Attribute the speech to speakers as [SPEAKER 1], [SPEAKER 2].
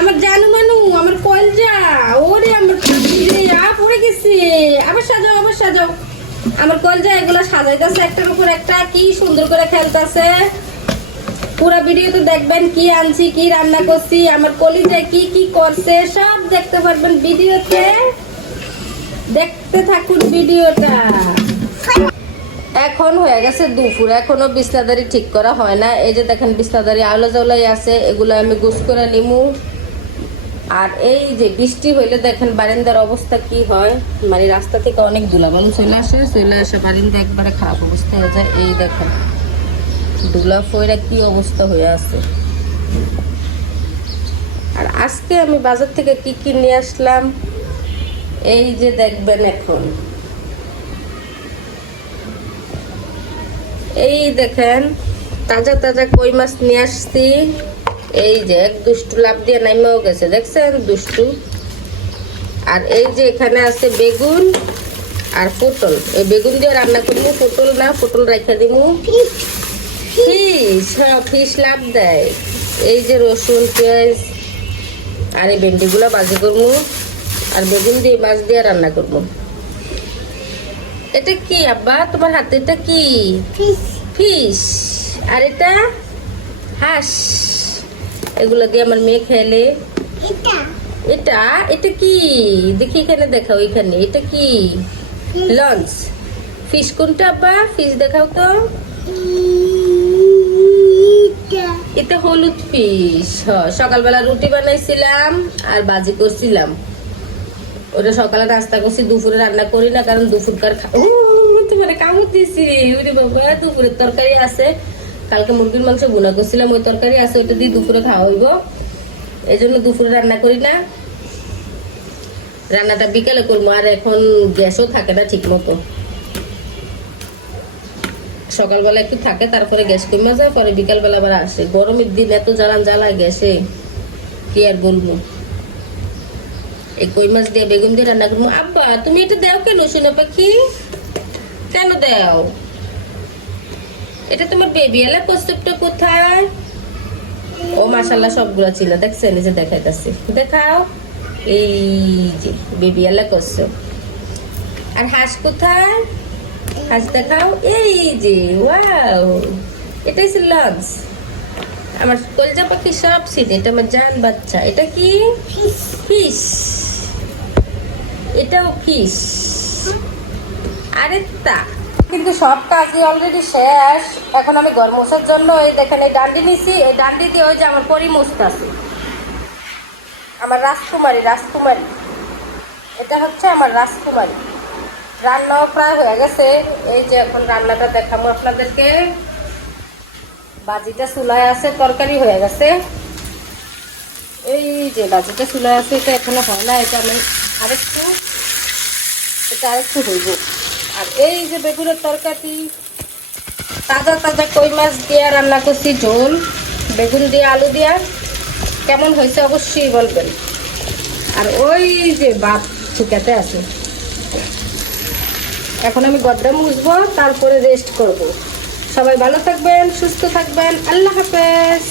[SPEAKER 1] আমার জানু মানু, আমার কলজা, ওরে আমার আ পড়ে গেছে। আবার সাজাও আবার সাজাও। আমার কলজা এগুলো সাজাইতেছে একটার উপর একটা, কি সুন্দর করে খেলতেছে। পুরো ভিডিওতে দেখবেন কি আনছি, কি রান্না করছি, আমার কলিজায় কি কি করছে, সব দেখতে পারবেন ভিডিওতে। দেখতে থাকুন ভিডিওটা। এখন হয়ে গেছে দুপুর, এখনও বিছনাদারি ঠিক করা হয় না। এই যে দেখেন বিছনাদারি আওলা জাওলাই আছে, এগুলো আমি গুছ করে নিমু। আর এই যে বৃষ্টি হইলে দেখেন বারিন্দার অবস্থা কি হয়? মানে রাস্তা থেকে অনেক ধুলাবালু চলে আসে চলে আসে বারিন্দা একবারে খারাপ অবস্থা হয়ে যায়। এই দেখেন ধুলা ফইরা কি অবস্থা হয়ে আছে। আর আজকে আমি বাজার থেকে কি কি নিয়ে আসলাম? এই যে দেখবেন এখন। এই দেখেন, তাজা তাজা কই মাছ নিয়ে আসছি। এই যে এক দুষ্টু লাভ দিয়ে নাইমাও গেছে দেখছেন দুষ্টু? আর এই যে এখানে আছে বেগুন আর পটল। এই বেগুন দিয়ে রান্না করব পটল না পটল রাখা দিব। ফিশ হ্যাঁ ফিশ লাভ দেয়। এই যে রসুন পেঁয়াজ আর এই ভেন্ডিগুলো বাজি করব আর বেগুন দিয়ে মাছ দিয়ে রান্না করব। এটা কি আব্বা? তোমার হাতে এটা কি? ফিশ। আর এটা? হাঁস। এগুলো দিয়ে আমার মেয়ে খেলে। এটা। এটা? কি? দেখি এখানে দেখাও এখানে। এটা কি? লঞ্চ। ফিশ কোনটা আব্বা? ফিশ দেখাও তো। এটা। হলুদ ফিশ সকালবেলা রুটি বানাইছিলাম আর বাজি করছিলাম। ওটা সকালে নাস্তা করছি দুপুরে রান্না করি না কারণ দুপুরকার তোমার কামড় দিছি বাবা দুপুরের তরকারি আছে। কালকে মুরগির মাংস গুনা করছিলাম, ওই তরকারি আছে, ওইটা দিয়ে দুপুরে খাওয়া হইব। এই জন্য দুপুরে রান্না করি না। রান্নাটা বিকেলে করব, আর এখন গ্যাসও থাকে না ঠিক মতো সকালবেলা একটু থাকে, তারপরে গ্যাস কমে যায়, পরে বিকালবেলা আবার আসে। গরমের দিন এত জ্বালান জ্বালা গ্যাসে, কি আর বলব? এই কই মাছ দিয়ে বেগুন দিয়ে রান্না করব। আব্বা, তুমি এটা দাও কেন সোনা পাখি? কেন দাও? এটা তোমার বেবি এলা কষ্টটা কোথায়? ও মাশাল্লাহ সবগুলো ছিল। দেখছেন এই যে দেখাইতেছি। দেখাও। এই যে বেবি এলা কষ্ট আর হাঁস কোথায়? হাঁস দেখাও। এই যে ওয়াও। এটাই ছিল লাঞ্চ আমার কলজা পাখি সব ছিল এটা আমার জান বাচ্চা। এটা কি? ফিশ এটাও ফিশ আরে তা কিন্তু সব কাজই অলরেডি শেষ। এখন আমি ঘর মোছার জন্য এই দেখেন, এই ডান্ডি নিছি, এই ডান্ডি দিয়ে ওই যে আমার পরি আছে। আমার রাজকুমারী রাজকুমারী। এটা হচ্ছে আমার রাজকুমারী। রান্নাও প্রায় হয়ে গেছে। এই যে এখন রান্নাটা দেখাবো আপনাদেরকে। বাজিটা চুলায় আছে, তরকারি হয়ে গেছে। এই যে বাজিটা চুলায় আছে, এটা এখনও হয় না, এটা আমি আরেকটু এটা আরেকটু হইব আর এই যে বেগুনের তরকারি, তাজা তাজা কই মাছ দিয়ে রান্না করছি, ঝোল, বেগুন দিয়ে আলু দিয়া। কেমন হয়েছে অবশ্যই বলবেন। আর ওই যে ভাত শুকাতে আছে। এখন আমি গদ্দা মুছবো, তারপরে রেস্ট করব। সবাই ভালো থাকবেন, সুস্থ থাকবেন, আল্লাহ হাফেজ।